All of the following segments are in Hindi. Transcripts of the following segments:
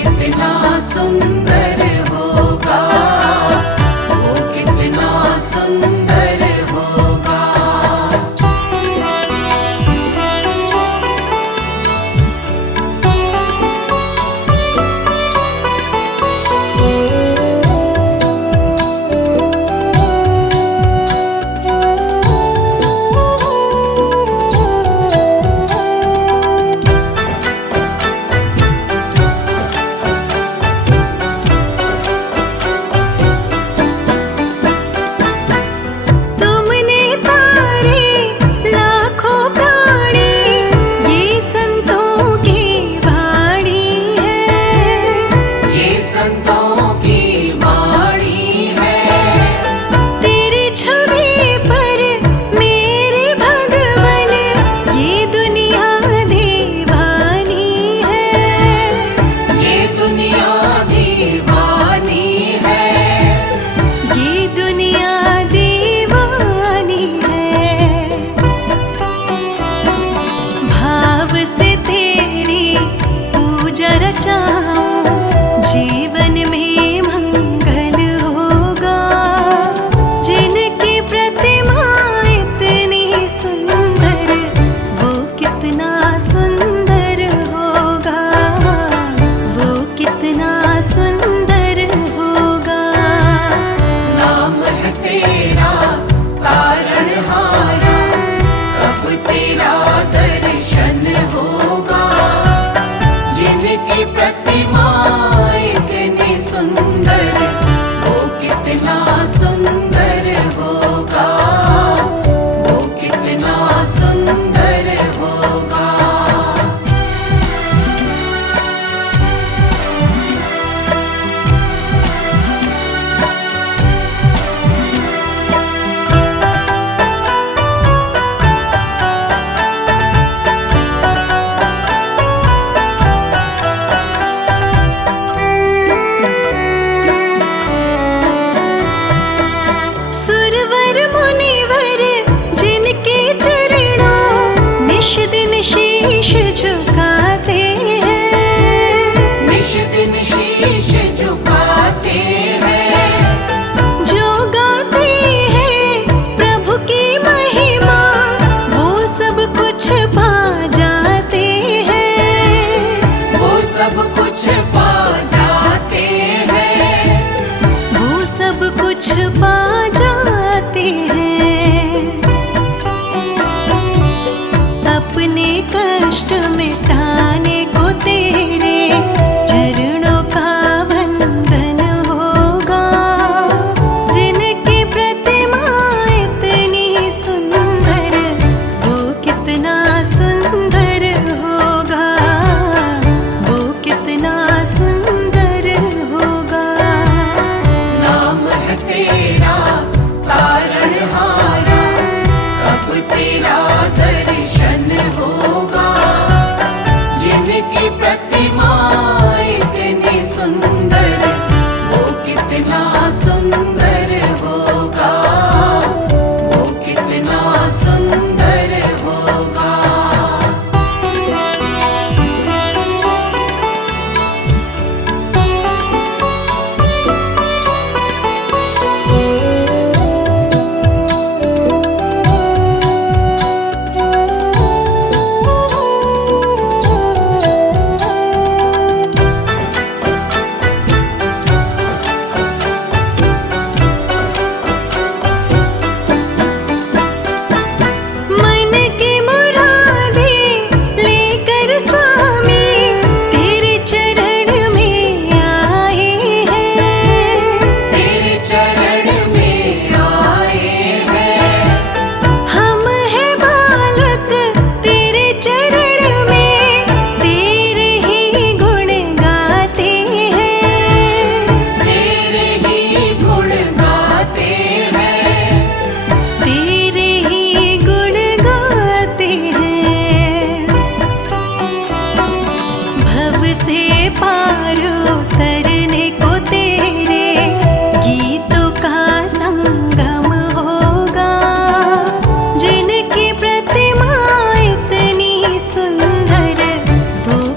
कितना सुंदर होगा, वो कितना सुंदर होगा। जीवन में मंगल होगा, जिनकी प्रतिमा इतनी सुंदर, वो कितना सुंदर होगा, वो कितना सुंदर होगा। नाम है तेरा तारणहारा, कब तेरा दर्शन होगा, जिनकी प्रतिमा इतनी सुंदर, वो कितना सुंदर होगा, वो कितना सुंदर होगा। शीश झुकाते हैं, निश दिन शीश झुकाते हैं, जो गाते हैं प्रभु की महिमा, वो सब कुछ पा जाते हैं, वो सब कुछ पा जाते हैं, वो सब कुछ पा जाते हैं। अपने कष्ट मिटाने को तेरे चरणों का वंदन होगा, जिनकी प्रतिमा इतनी सुंदर, वो कितना सुंदर होगा, वो कितना सुंदर होगा। नाम है तेरा तारणहारा, कब तेरा दर्शन होगा, जिनकी प्रतिमा इतनी सुंदर, वो कितना सुंदर होगा, वो कितना सुंदर होगा।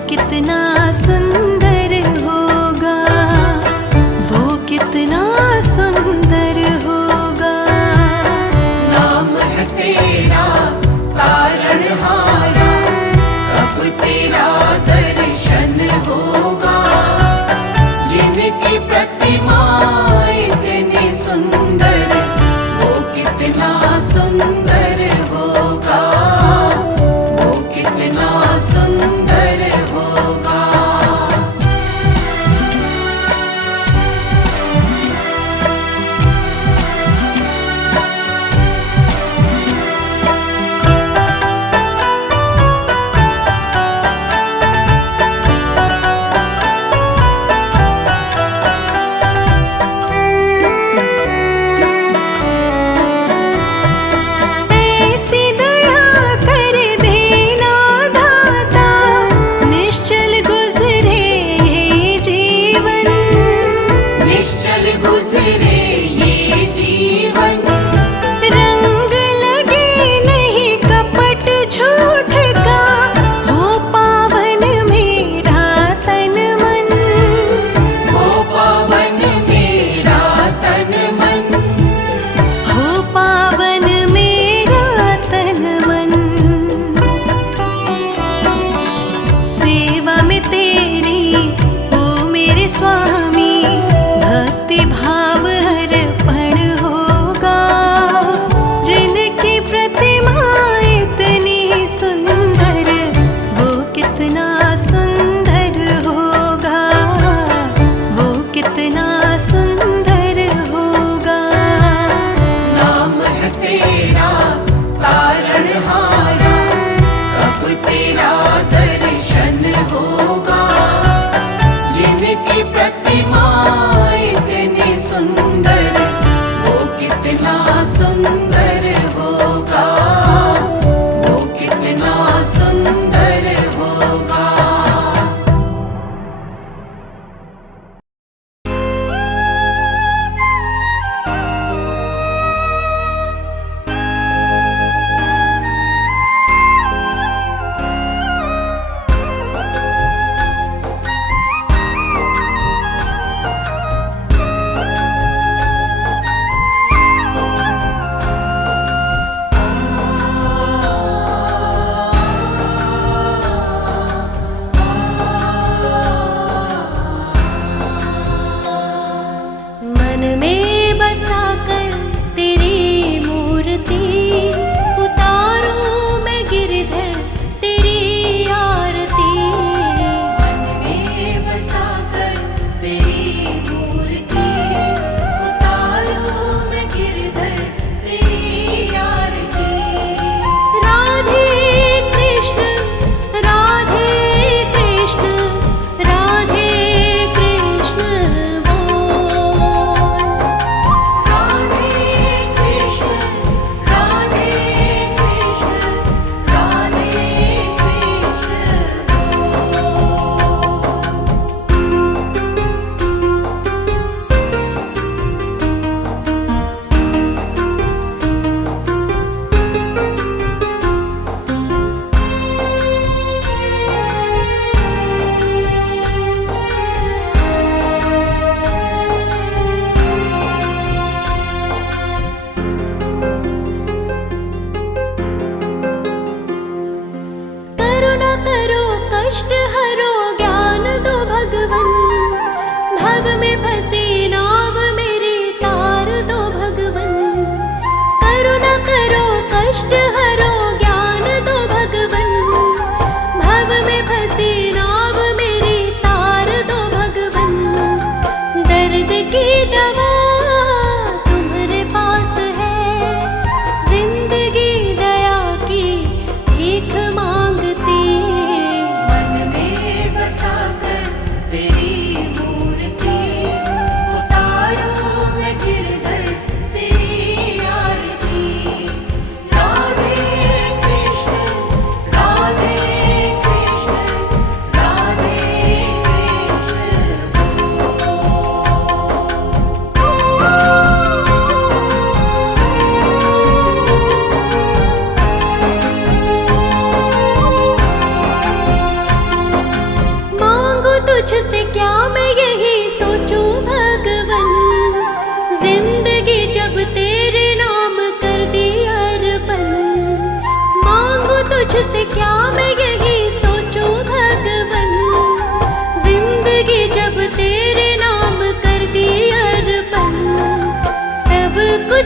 कितना सुंदर हो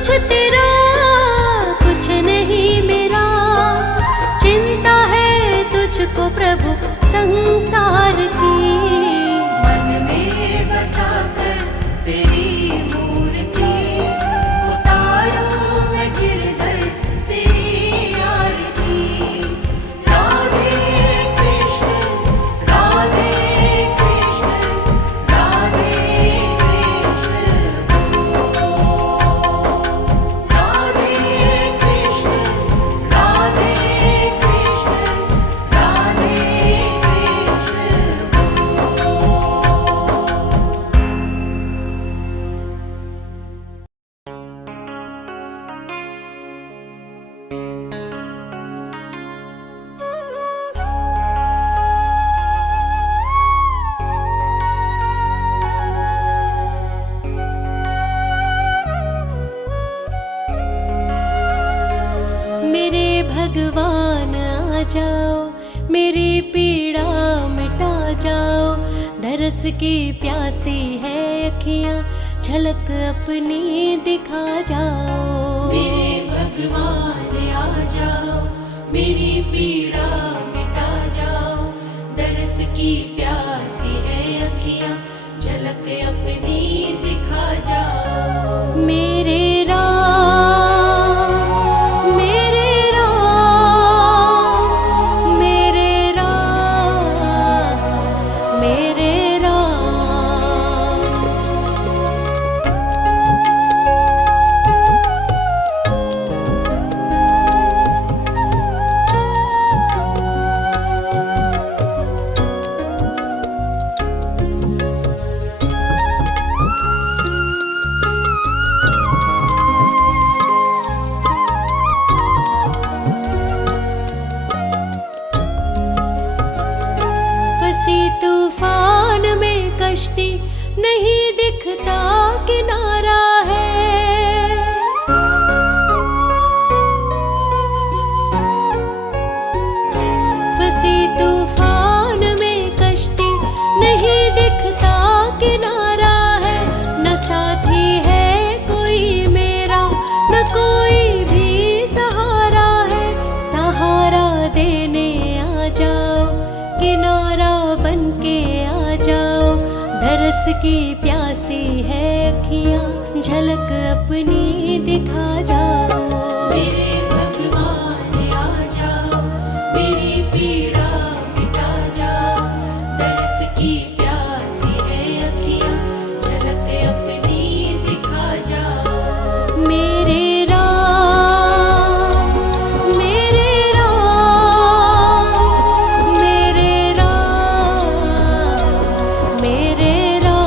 कुछ तेरा कुछ नहीं मेरा, चिंता है तुझको प्रभु संसार की। मन में बसाकर तेरी मूर्ति, उतारूं मैं गिरधर तेरी आरती। राधे कृष्ण राधे कृष्ण राधे कृष्ण राधे कृष्ण राधे कृष्ण राधे मेरे भगवान आ जाओ, मेरी पीड़ा मिटा जाओ। दरस की प्यासी है अखियाँ, झलक अपनी दिखा जाओ। मेरे भगवान आ जाओ, मेरी पीड़ा मिटा जाओ। दरस की प्यासी है अखियाँ, झलक अपनी दिखा जाओ। मेरे राम मेरे राम मेरे राम मेरे राम। फंसी तूफान में कश्ती, नहीं दिखता किनारा है। फंसी तूफान में कश्ती, नहीं दिखता किनारा है। न साथी है कोई मेरा, न कोई भी सहारा है। सहारा देने आ जाओ, किनारा बन के आ जाओ। दरस की प्यासी है अखियाँ, झलक अपनी दिखा जाओ। मेरे भगवान आ जाओ, मेरी पीड़ा मिटा जाओ। दरस की प्यासी है अखियाँ, झलक अपनी दिखा जाओ। मेरे राम मेरे राम मेरे राम मेरे राम।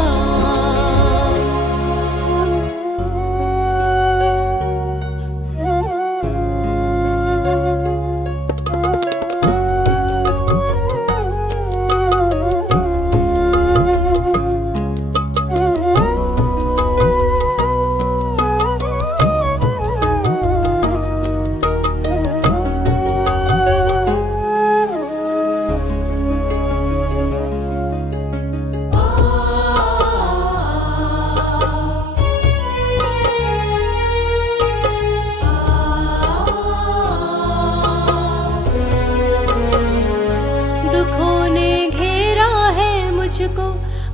दुखों ने घेरा है मुझको,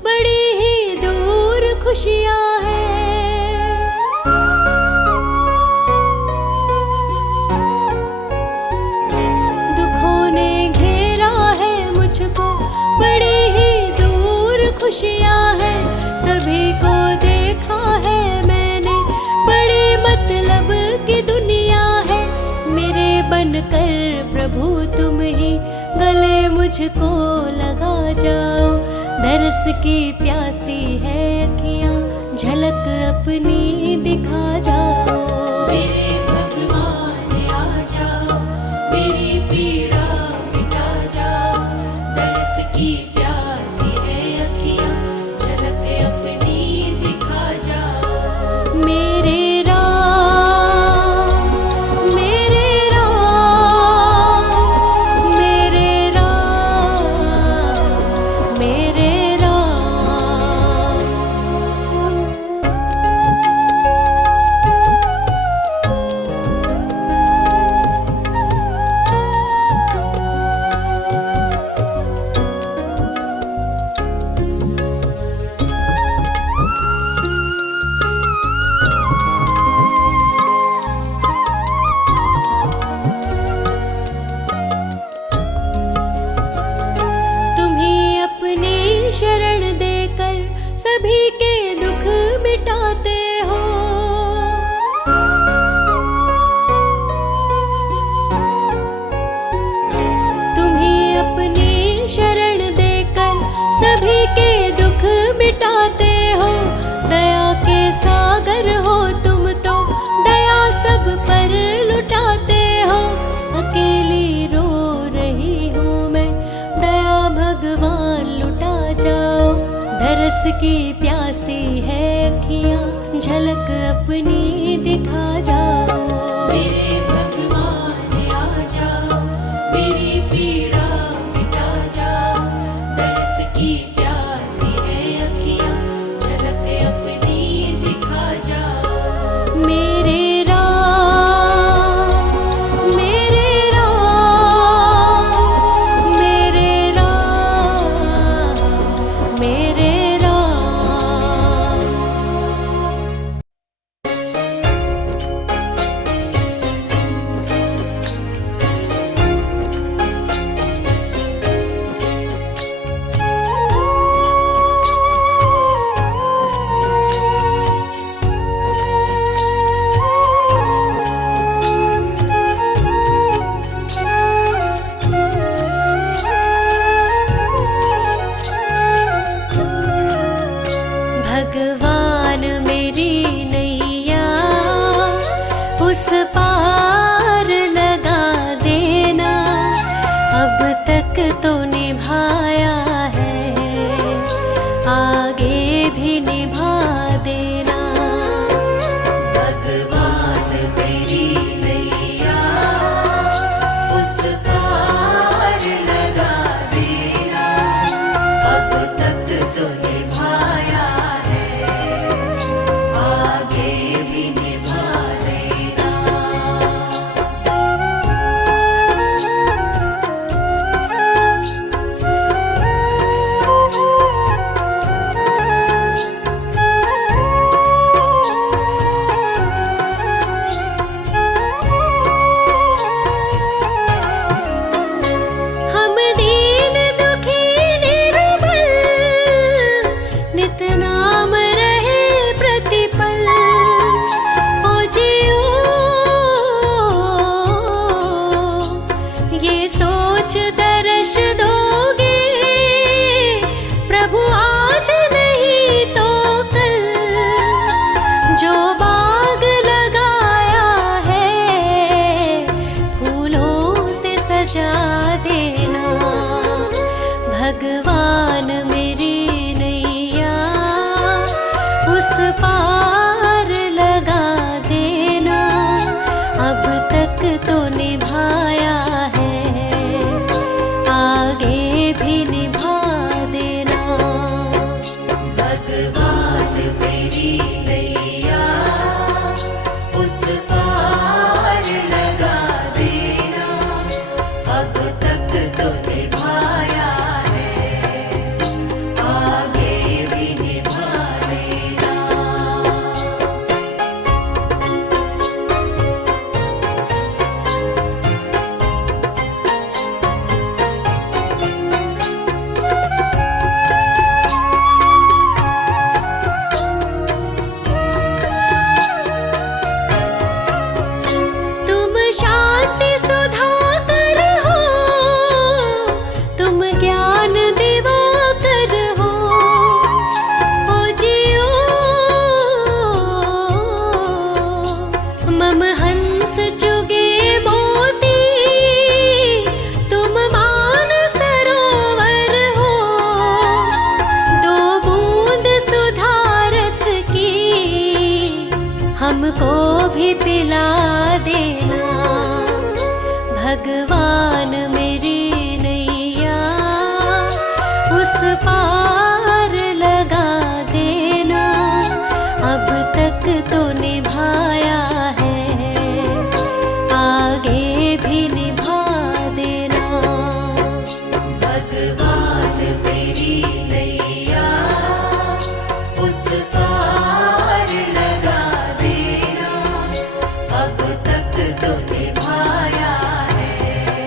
बड़ी ही दूर खुशियाँ हैं। दुखों ने घेरा है मुझको, बड़ी ही दूर खुशियाँ हैं। सभी को देखा है मैंने, बड़ी मतलब की दुनिया है। मेरे बनकर प्रभु तुम ही गले मुझको लगा जाओ। दरस की प्यासी है अखियाँ, झलक अपनी दिखा जाओ। मेरे भगवान आ जाओ, मेरी पीड़ा मिटा जाओ। दरस की प्यासी है अखियाँ, झलक अपनी दिखा जाओ। मेरे राम मेरे राम मेरे राम मेरे राम। जिसकी प्यासी है अखियाँ झलक अपनी दिखा जाओ। मेरे भगवान आ जाओ, मेरी पीड़ा मिटा जाओ। दरस की प्यासी है अखियाँ झलक अपनी दिखा जाओ। मेरे राम, मेरे राम, मेरे राम, मेरे राम। भगवान मेरी नैया उस पार लगा देना। अब तक तो निभाया है, आगे भी निभा देना। भगवान मेरी नैया उस पार लगा देना। अब तक तो निभाया है, आगे भी निभा देना। हम दीन दुखी निर्बल नित नाम रहे प्रतिपल। ओ जियो ये सोच दर्श दोगे प्रभु आज नहीं तो कल। जो बाग लगाया है फूलों से सजा देना। भगवान मेरी नैया उस पार लगा देना। अब तक तो निभाया है, आगे भी निभा देना। भगवान मेरी नैया उस पार लगा देना। अब तक तो निभाया है, आगे भी निभा देना। तुम शांति सुधाकर हो, तुम ज्ञान दिवाकर हो। ओ जियो मम हंस चुगे मोती, तुम मान सरोवर हो। दो बूंद सुधारस की हमको भी पिला देना। भगवान मेरी नैया उस पार लगा देना। अब तक तो निभाया है, आगे भी निभा देना। भगवान मेरी नैया उस पार लगा देना। अब तक तो निभाया है,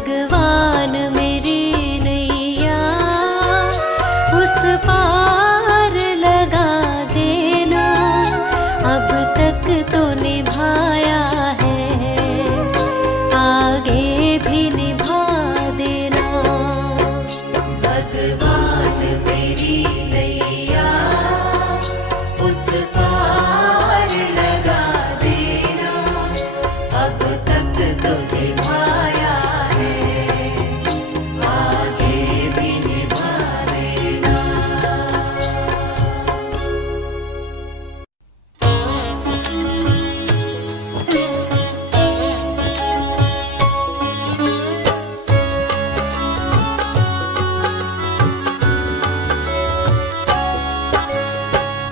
भगवान मेरी नैया उस पार लगा देना, अब तक तो निभाया है, आगे भी निभा देना। भगवान मेरी नैया उस पार लगा देना, अब तक तो निभाया है, आगे भी निभा देना।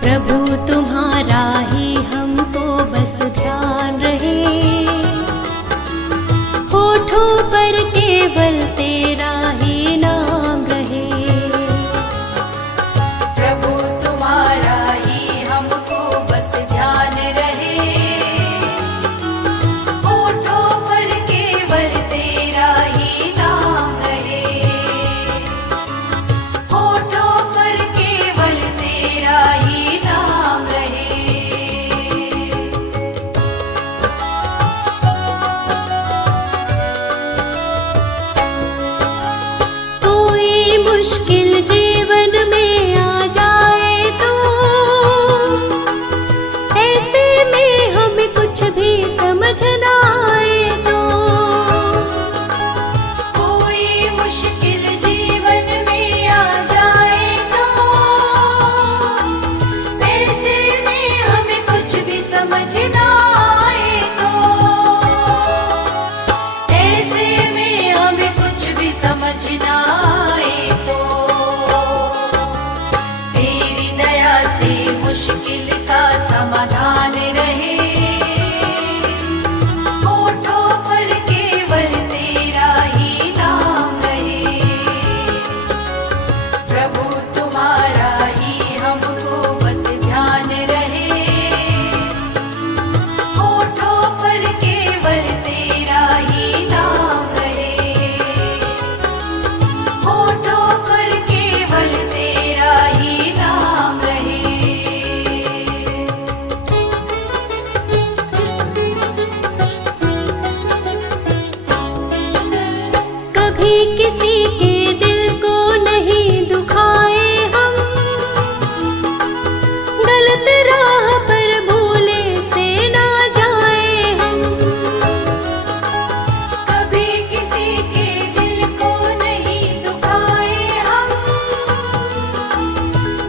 प्रभु तुम्हारा ही हमको बस ध्यान रहे, होठों पर केवल तेरा ही नाम रहे। प्रभु तुम्हारा ही हमको बस ध्यान रहे, होठों पर केवल तेरा ही नाम रहे, होठों पर केवल तेरा ही नाम रहे। कोई मुश्किल जीवन में आ जाए तो ऐसे में हमें कुछ भी समझ ना आए तो, कोई मुश्किल जीवन में आ जाए तो ऐसे में हमें कुछ भी समझ ना आए तो, ऐसे में हमें कुछ भी समझ ना आए तो, तेरी दया से मुश्किल का समाधान रहे, होठों पर केवल तेरा ही नाम रहे। प्रभु तुम्हारा ही हमको बस ध्यान रहे, होठों पर केवल तेरा ही नाम रहे, होठों पर केवल तेरा ही नाम रहे। कभी किसी के दिल को नहीं दुखाए हम, गलत राह पर भूले से ना जाए हम। कभी किसी के दिल को नहीं दुखाए हम,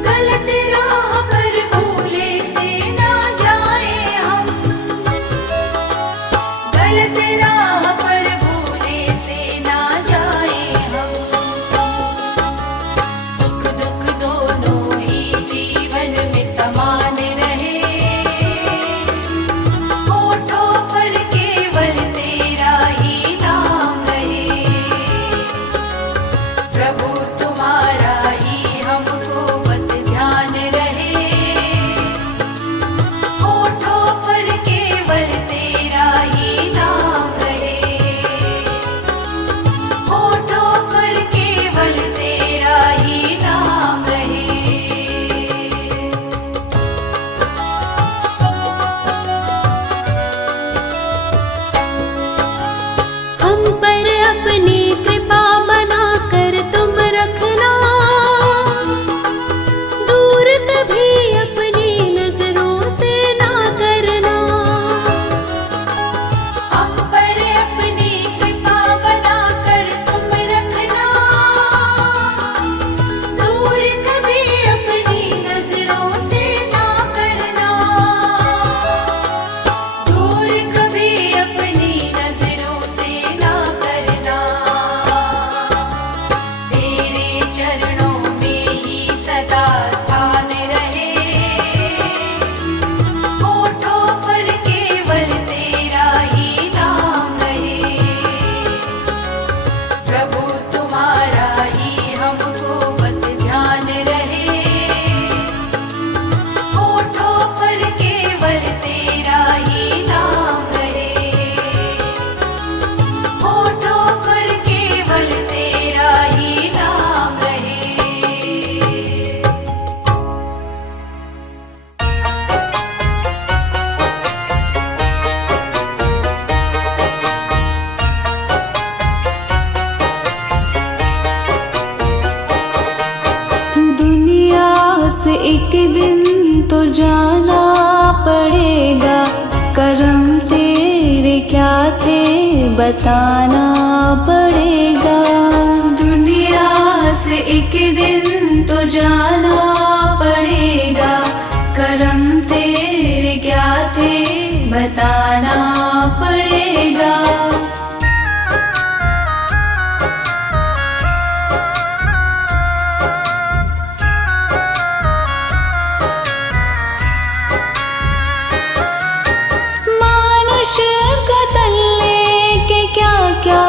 गलत राह पर भूले से ना जाए हम, गलत राह पर भूले से ना जाए हम। सुख दुख दोनों ही जीवन में समान रहे, होठों पर केवल तेरा ही नाम रहे। प्रभु तुम्हारा ही हमको बस ध्यान रहे, होठों पर केवल तेरा ही नाम रहे, होठों पर केवल तेरा ही नाम रहे। हम पर अपनी कृपा बनाकर तुम रखना, दूर कभी अपनी नजरों से ना करना। हम पर अपनी कृपा बनाकर तुम रखना, दूर कभी अपनी नजरों से ना करना, दूर कभी अपनी नजरों से ना करना। बताना पड़ेगा। दुनिया से एक दिन तो जाना पड़ेगा, कर्म तेरे क्या थे बताना पड़ेगा। मानुष का तन लेके क्या क्या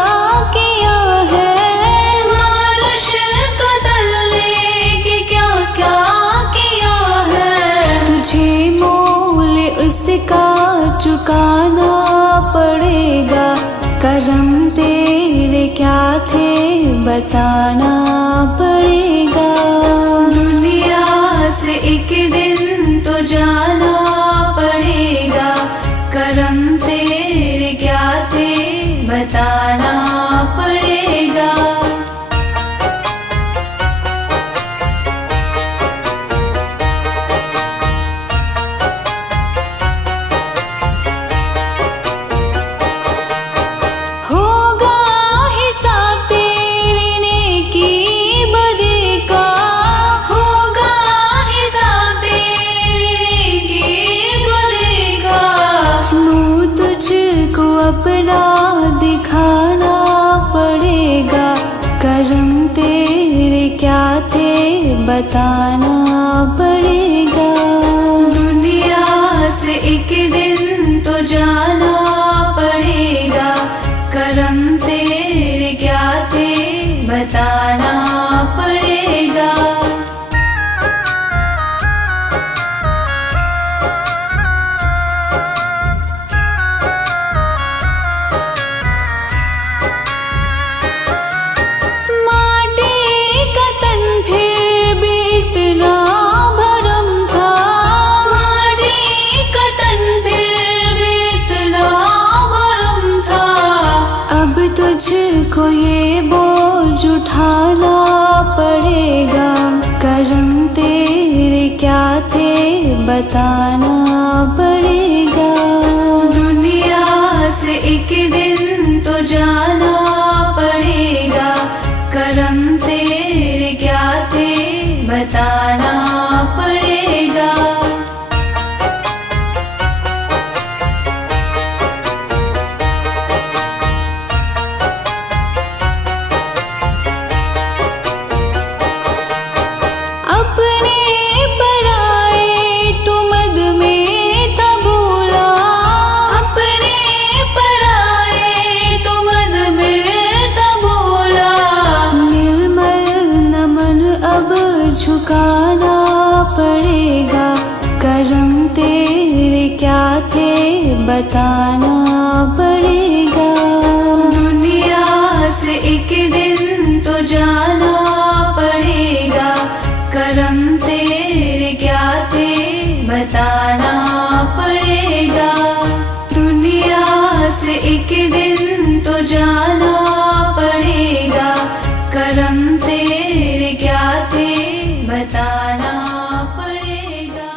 किया है, मानुष का तन लेके क्या क्या किया है। तुझे मोल उसका चुकाना पड़ेगा, कर्म तेरे क्या थे बताना पड़ेगा। दुनिया से एक दिन तो जाना पड़ेगा, कर्म तेरे क्या थे बताना पड़ेगा। होगा हिसाब तेरे नेकी बदी का, होगा हिसाब तेरे नेकी बदी का। मुँह तुझको अपना दिखाना पड़ेगा, कर्म तेरे क्या थे बताना पड़ेगा। दुनिया से एक दिन तो जाना पड़ेगा, कर्म तेरे क्या थे बताना पड़ेगा। माटी का तन फिर भी इतना भरम था, माटी का तन फिर भी इतना भरम था। अब तुझको ये बोझ उठाना पड़ेगा, कर्म तेरे क्या थे बताना पड़ेगा। दुनिया से एक दिन तो जाना पड़ेगा, कर्म तेरे क्या थे बताना पड़ेगा। अपने पराए तू मद में था भूला, अपने पराए तो मद में था भोला। निर्मल नमन अब झुकाना पड़ेगा, कर्म तेरे क्या थे बताना पड़ेगा। दुनिया से एक दिन तो जाना पड़ेगा, कर्म तेरे क्या थे बताना पड़ेगा। दुनिया से एक दिन तो जाना पड़ेगा, कर्म तेरे क्या थे बताना पड़ेगा।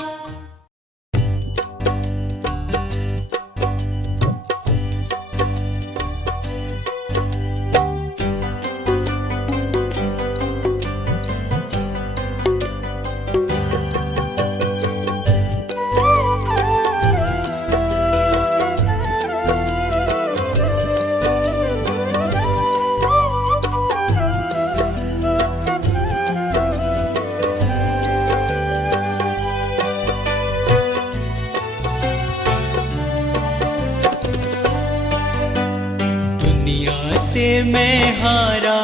से मैं हारा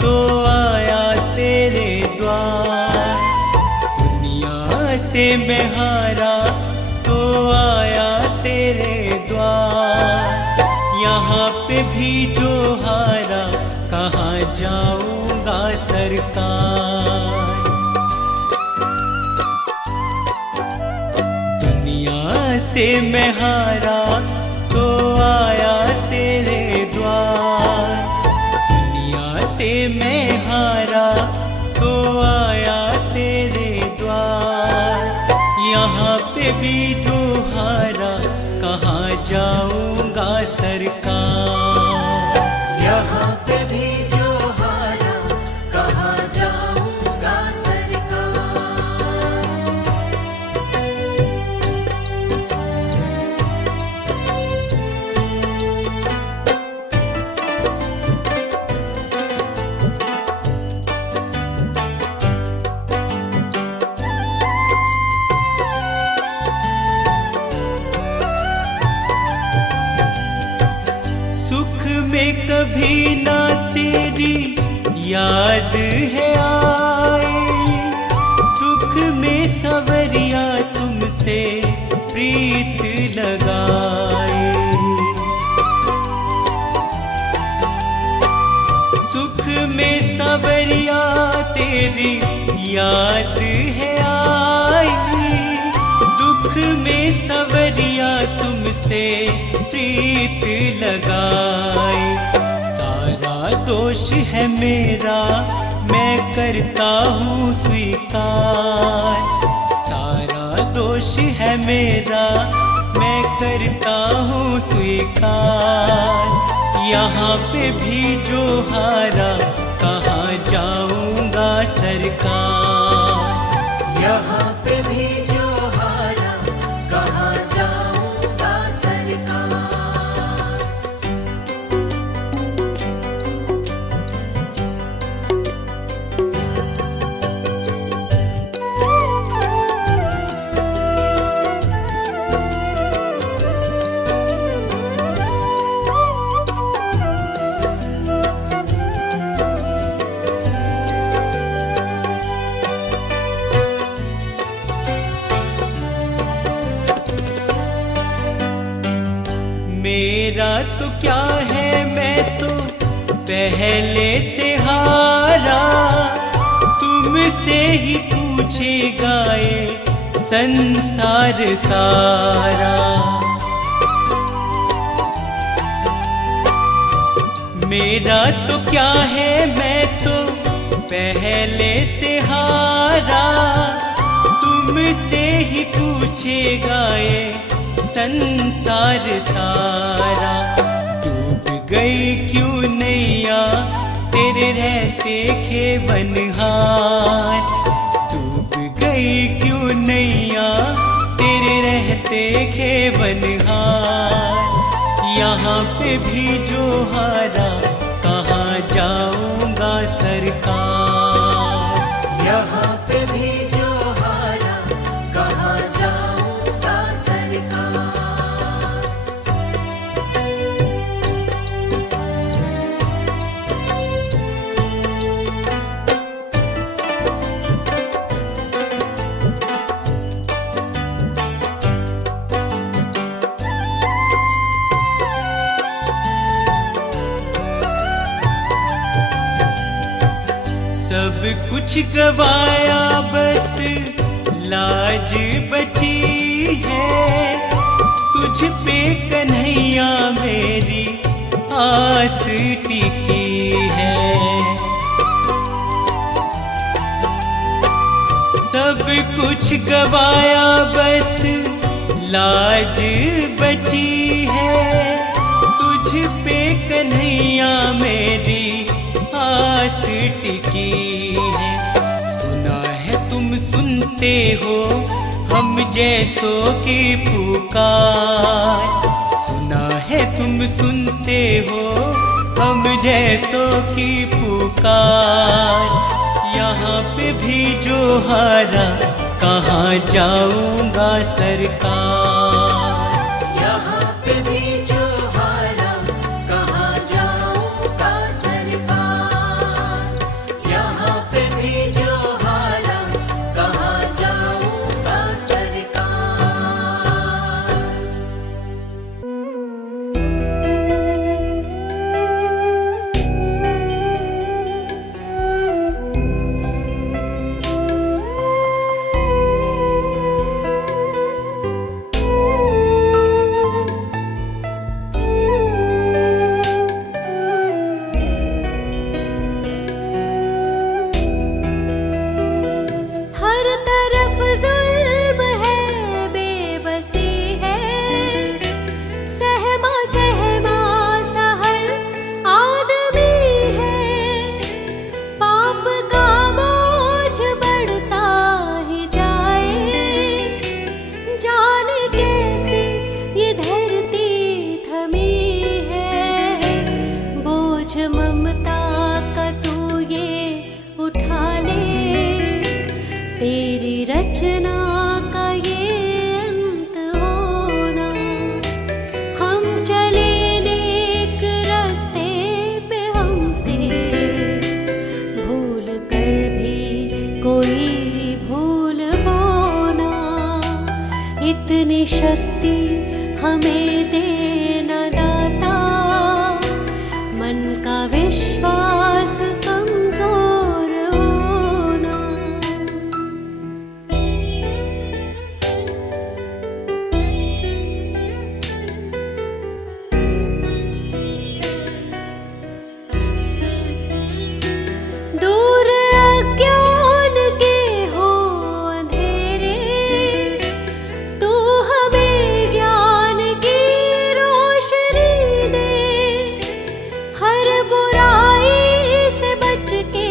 तो आया तेरे द्वार, दुनिया से मैं हारा तो आया तेरे द्वार। यहाँ पे भी जो हारा कहाँ जाऊंगा सरकार। दुनिया से मैं हारा तो आया तेरे द्वार, दुनिया से मैं हारा तो आया तेरे द्वार। यहाँ पे भी जो हारा कहाँ जाऊंगा सरकार। यहाँ पे भी जो हारा कहाँ जाऊंगा सरकार। सुख में कभी ना तेरी याद है आई, दुख में सवरिया तुमसे प्रीत लगाए। सुख में सवरिया तेरी याद है आई, दुख में सवरिया तुमसे प्रीत लगाए। सारा दोष है मेरा मैं करता हूँ स्वीकार, सारा दोष है मेरा मैं करता हूँ स्वीकार। यहाँ पे भी जो हारा कहाँ जाऊंगा सरकार। यहाँ पे भी जो हारा कहाँ जाऊंगा सरकार। मेरा तो क्या है मैं तो पहले से हारा, तुमसे ही पूछेगा ये संसार सारा। मेरा तो क्या है मैं तो पहले से हारा, तुमसे ही पूछेगा ये संसार सारा। डूब गई क्यों नैया तेरे रहते खेवनहार, डूब गई क्यों नैया तेरे रहते खेवनहार। यहाँ पे भी जो हारा कहाँ जाऊंगा सरकार। यहाँ पे भी जो हारा कहाँ जाऊंगा सरकार। सब कुछ गवाया बस लाज बची है, तुझ पे कन्हैया मेरी आस टिकी है। सब कुछ गवाया बस लाज बची है, तुझ पे कन्हैया मेरी आस टिकी है। सुना है तुम सुनते हो हम जैसों की पुकार, सुना है तुम सुनते हो हम जैसों की पुकार। यहाँ पे भी जो हारा कहाँ जाऊंगा सरकार। यहाँ पे भी जो हारा कहाँ जाऊंगा सरकार। यहाँ पे भी जो हारा कहाँ जाऊंगा सरकार। ममता का तू ये उठा ले, तेरी रचना का ये अंत होना। हम चले नेक रास्ते पे, हमसे भूल कर भी कोई भूल होना। इतनी शक्ति हमें देना दाता, मन का विश्वास कमजोर होना। दूर अज्ञान के हो अंधेरे, तू हमें ज्ञान की रोशनी दे। हर बुराई से बच के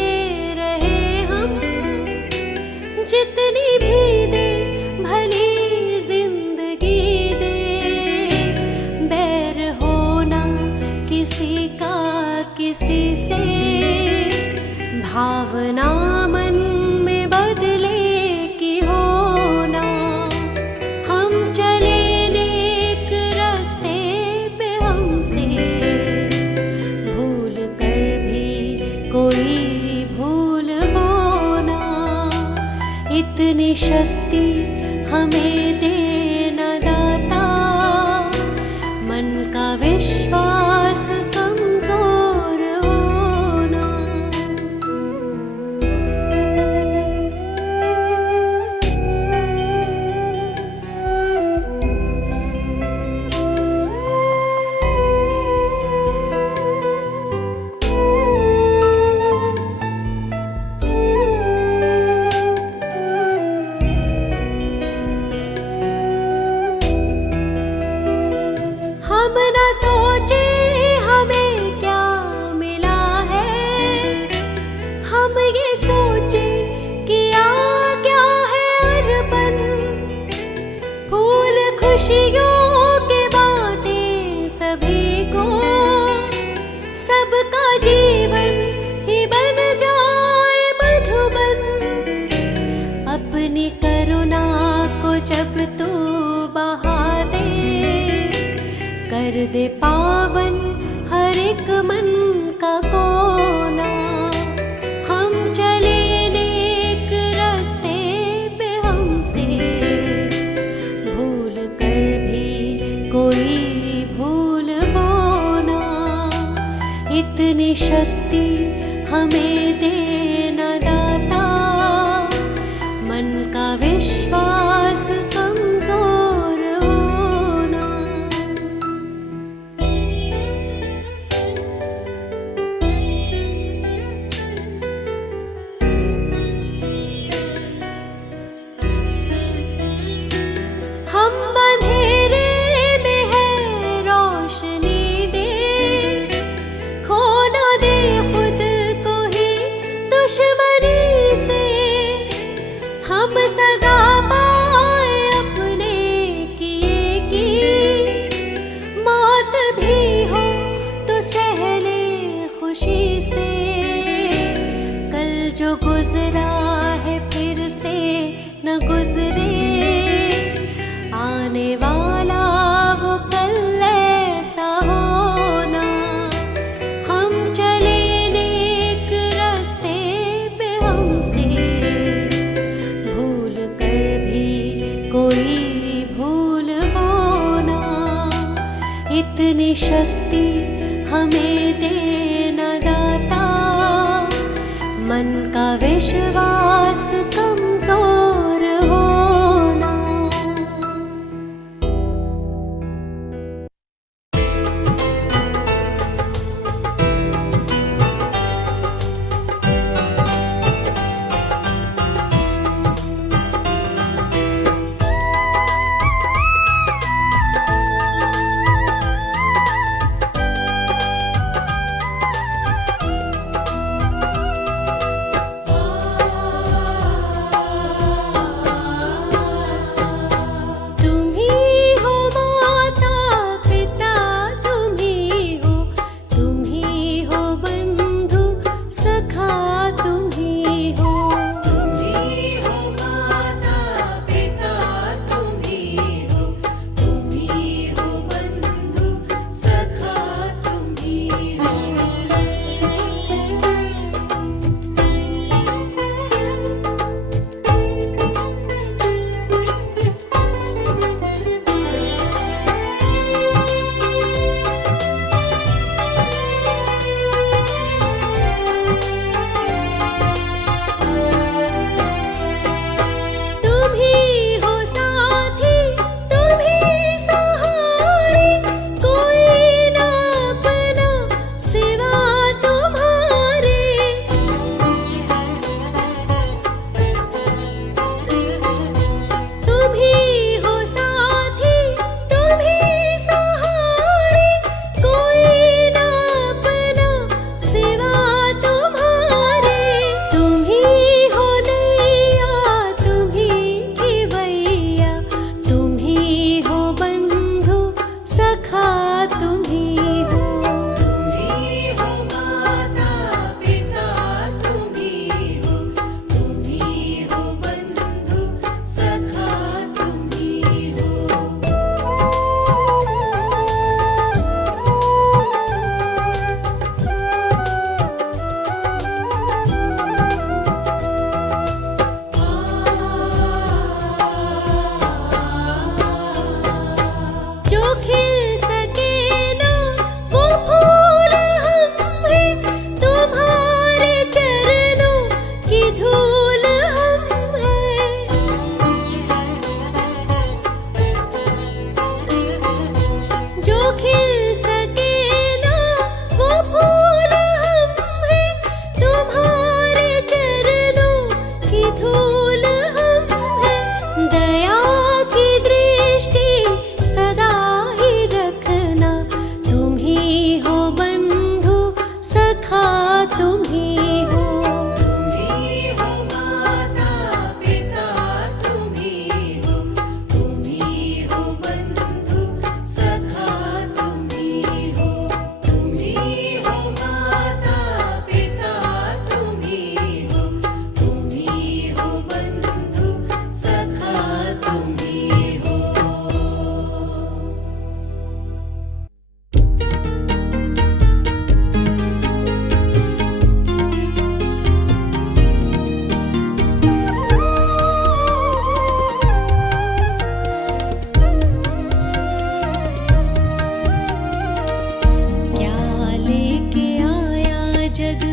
रहे हम, जितनी भी दे भली जिंदगी दे। बैर होना किसी का किसी से, भावना मन में बदले की होना। हम चले नेक रास्ते पे, हमसे भूल कर भी कोई भूल होना। इतनी शक्ति हमें देना दाता, मन का विश्वास कमजोर होना। हम न सोचे हमें क्या मिला है, हम ये सोचे किया क्या है अर्पण। फूल खुशियों के बांटे सभी को, सबका जीवन ही बन जाए मधुबन। अपनी करुणा को जब तू बहा दे, कर दे पावन हर एक मन का कोना। हम चले नेक रास्ते पे, हमसे भूल कर भी कोई भूल होना। इतनी शक्ति हमें देना दाता, मन का विश्वास कमजोर होना। हम अंधेरे में है रोशनी दे, खो ना दे खुद को ही दुश्मनी से। हम सजा पाए अपने किए की, मौत भी हो तो सह ले खुशी से। कल जो गुजरा है फिर से न गुजरे, आने वाला वो कल ऐसा होना। हम चले नेक रास्ते पे, हमसे भूल कर भी कोई भूल होना। इतनी शक्ति हमें देना दाता, मन का विश्वास कमजोर होना। ही हो। तुम्ही हो माता पिता तुम्ही हो, तुम्ही हो बंधु सखा तुम्ही हो, तुम्ही हो माता पिता तुम्ही हो, तुम्ही हो बंधु सखा तुम्ही हो। क्या लेके आया जग